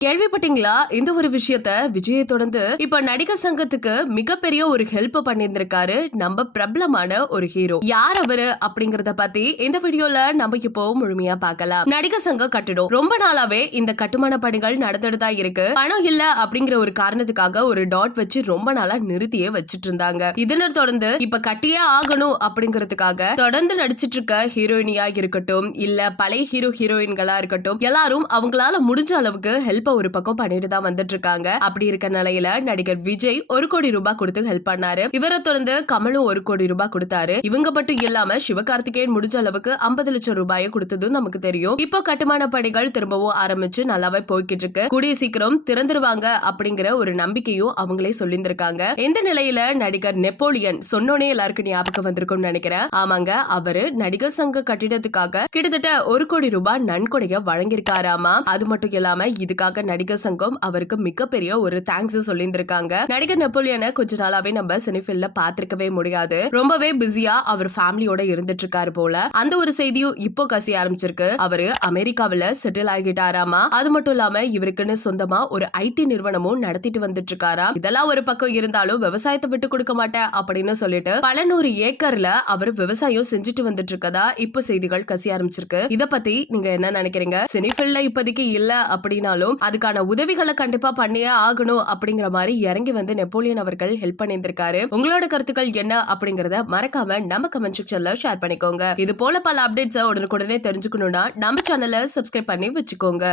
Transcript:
கேள்விப்பட்டீங்களா? இந்த ஒரு விஷயத்த விஜயை தொடர்ந்து இப்ப நடிகர் சங்கத்துக்கு மிகப்பெரிய ஒரு ஹெல்ப் பண்ணியிருந்திருக்காரு நம்ம பிரபலமான ஒரு ஹீரோ. யார் அவரு அப்படிங்கறத பத்தி இந்த வீடியோல நம்ம இப்போ முழுமையா பார்க்கலாம். நடிகர் சங்கம் கட்டிடம் ரொம்ப நாளாவே இந்த கட்டுமான பணிகள் நடந்துட்டு தான் இருக்கு. பணம் இல்ல அப்படிங்கிற ஒரு காரணத்துக்காக ஒரு டாட் வச்சு ரொம்ப நாளா நிறுத்தியே வச்சிட்டு இருந்தாங்க. இதனை தொடர்ந்து இப்ப கட்டியே ஆகணும் அப்படிங்கறதுக்காக தொடர்ந்து நடிச்சிட்டு இருக்க ஹீரோயினியா இருக்கட்டும், இல்ல பழைய ஹீரோயின்களா இருக்கட்டும், எல்லாரும் அவங்களால முடிஞ்ச அளவுக்கு ஹெல்ப் ஒரு பக்கம் பண்ணிட்டு தான் வந்துட்டு இருக்காங்க. அப்படி இருக்க நிலையில நடிகர் விஜய் 1 கோடி ரூபாய் கொடுத்து ஹெல்ப் பண்ணாரு. இவரை தொடர்ந்து கமலும் 1 கோடி ரூபாய் கொடுத்தாரு. இவங்க மட்டும் இல்லாம சிவகார்த்திகேயன் முடிஞ்ச அளவுக்கு 50 லட்சம் ரூபாயை கொடுத்ததும் நமக்கு தெரியும். இப்போ கட்டுமான பணிகள் திரும்பவும் ஆரம்பிச்சு நல்லாவே போய்கிட்டு இருக்கு. கூடிய சீக்கிரம் திறந்துருவாங்க அப்படிங்கிற ஒரு நம்பிக்கையும் அவங்களே சொல்லியிருந்திருக்காங்க. இந்த நிலையில நடிகர் நெப்போலியன் சொன்னோனே எல்லாருக்கும் ஞாபகம் வந்திருக்கும் நினைக்கிறேன். ஆமாங்க, அவரு நடிகர் சங்க கட்டிடத்துக்காக கிட்டத்தட்ட 1 கோடி ரூபாய் நன்கொடைய வழங்கியிருக்காராமா. அது மட்டும் இல்லாம இதுக்காக நடிகர் சங்கம் அவருக்கு மிகப்பெரிய ஒரு தேங்க்ஸ் சொல்லியிருந்திருக்காங்க. நடிகர் நெப்போலியனை கொஞ்ச நாளாவே நம்ம சினிஃபில்ல பாத்திருக்கவே முடியாது. ரொம்பவே பிஸியா அவர் ஃபேமிலியோட இருந்துட்டு இருக்காரு போல. அந்த ஒரு செய்தியும் இப்போ கசிய ஆரம்பிச்சிருக்கு. அவரு அமெரிக்காவில செட்டில் ஆகிட்டாராமா. அது மட்டும் இல்லாம இவருக்குன்னு சொந்தமா ஒரு ஐடி நிறுவனமும் நடத்திட்டு வந்துட்டு இருக்காரா. இதெல்லாம் ஒரு பக்கம் இருந்தாலும் விவசாயத்தை விட்டு கொடுக்க மாட்டேன் அப்படின்னு சொல்லிட்டு பல 100 ஏக்கர்ல அவர் விவசாயம் செஞ்சுட்டு வந்துட்டு இருக்கதா இப்போ செய்திகள் கசிய ஆரம்பிச்சிருக்கு. இத பத்தி நீங்க என்ன நினைக்கிறீங்க? சினிஃபில்ல இப்போதைக்கு இல்ல அப்படின்னாலும் அதுக்கான உதவிகளை கண்டிப்பா பண்ணியே ஆகணும் அப்படிங்கிற மாதிரி இறங்கி வந்து நெப்போலியன் அவர்கள் ஹெல்ப் பண்ணியிருந்திருக்காரு. உங்களோட கருத்துக்கள் என்ன அப்படிங்கறத மறக்காம நம்ம கமெண்ட் செக்ஷன்ல ஷேர் பண்ணிக்கோங்க. இது போல பல அப்டேட்ஸ் உடனுக்குடனே தெரிஞ்சுக்கணும்னா நம்ம சேனலை சப்ஸ்கிரைப் பண்ணி வச்சுக்கோங்க.